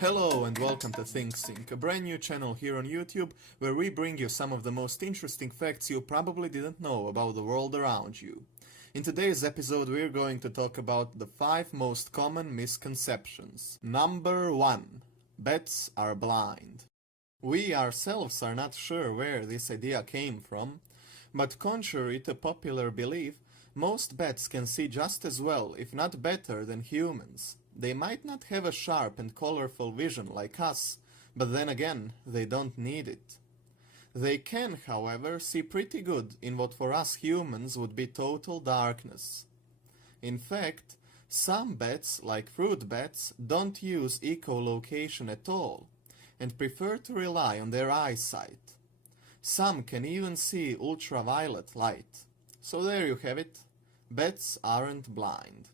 Hello and welcome to ThinkSync, a brand new channel here on YouTube where we bring you some of the most interesting facts you probably didn't know about the world around you. In today's episode we're going to talk about the 5 most common misconceptions. Number 1. Bats are blind. We ourselves are not sure where this idea came from, but contrary to popular belief, most bats can see just as well, if not better, than humans. They might not have a sharp and colorful vision like us, but then again, they don't need it. They can, however, see pretty good in what for us humans would be total darkness. In fact, some bats, like fruit bats, don't use echolocation at all, and prefer to rely on their eyesight. Some can even see ultraviolet light. So there you have it. Bats aren't blind.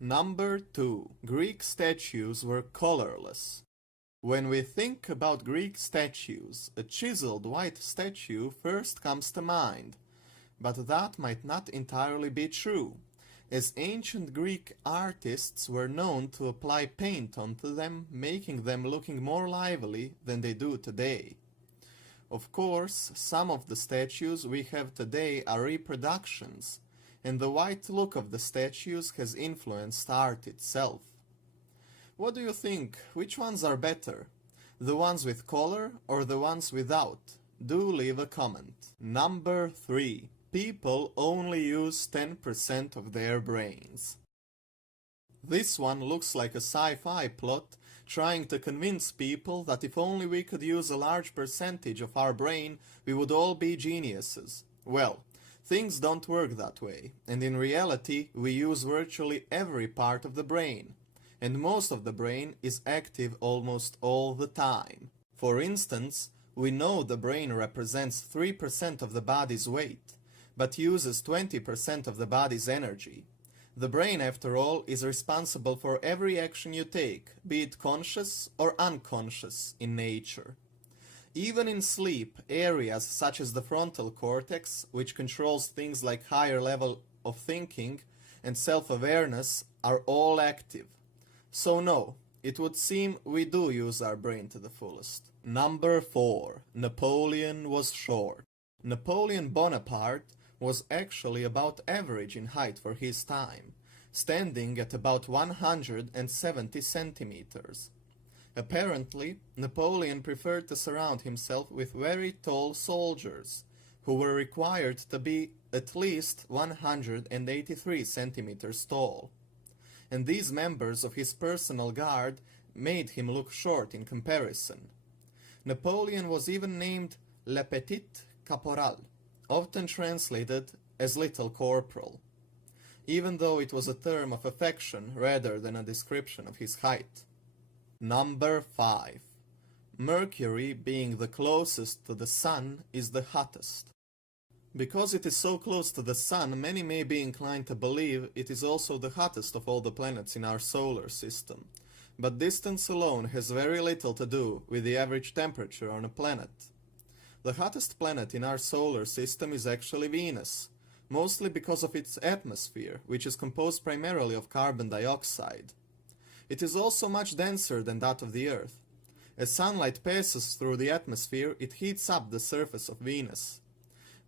Number 2. Greek statues were colorless. When we think about Greek statues, a chiseled white statue first comes to mind. But that might not entirely be true, as ancient Greek artists were known to apply paint onto them, making them looking more lively than they do today. Of course, some of the statues we have today are reproductions, and the white look of the statues has influenced art itself. What do you think? Which ones are better? The ones with color or the ones without? Do leave a comment. Number 3. People only use 10% of their brains. This one looks like a sci-fi plot trying to convince people that if only we could use a large percentage of our brain, we would all be geniuses. Well, things don't work that way, and in reality we use virtually every part of the brain, and most of the brain is active almost all the time. For instance, we know the brain represents 3% of the body's weight, but uses 20% of the body's energy. The brain, after all, is responsible for every action you take, be it conscious or unconscious in nature. Even in sleep, areas such as the frontal cortex, which controls things like higher level of thinking and self-awareness, are all active. So no, it would seem we do use our brain to the fullest. Number 4. Napoleon was short. Napoleon Bonaparte was actually about average in height for his time, standing at about 170 centimeters. Apparently, Napoleon preferred to surround himself with very tall soldiers, who were required to be at least 183 centimeters tall. And these members of his personal guard made him look short in comparison. Napoleon was even named Le Petit Caporal, often translated as Little Corporal, even though it was a term of affection rather than a description of his height. Number 5. Mercury, being the closest to the Sun, is the hottest. Because it is so close to the Sun, many may be inclined to believe it is also the hottest of all the planets in our solar system. But distance alone has very little to do with the average temperature on a planet. The hottest planet in our solar system is actually Venus, mostly because of its atmosphere, which is composed primarily of carbon dioxide. It is also much denser than that of the Earth. As sunlight passes through the atmosphere, it heats up the surface of Venus.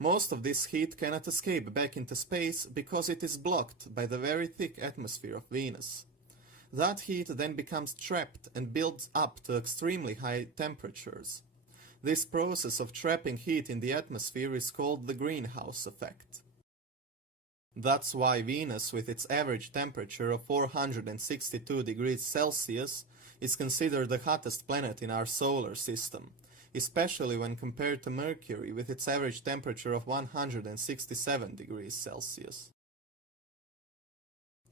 Most of this heat cannot escape back into space because it is blocked by the very thick atmosphere of Venus. That heat then becomes trapped and builds up to extremely high temperatures. This process of trapping heat in the atmosphere is called the greenhouse effect. That's why Venus, with its average temperature of 462 degrees Celsius, is considered the hottest planet in our solar system, especially when compared to Mercury with its average temperature of 167 degrees Celsius.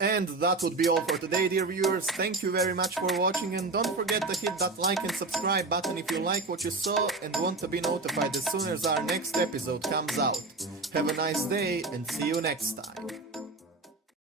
And that would be all for today, dear viewers. Thank you very much for watching, and don't forget to hit that like and subscribe button if you like what you saw and want to be notified as soon as our next episode comes out. Have a nice day and see you next time.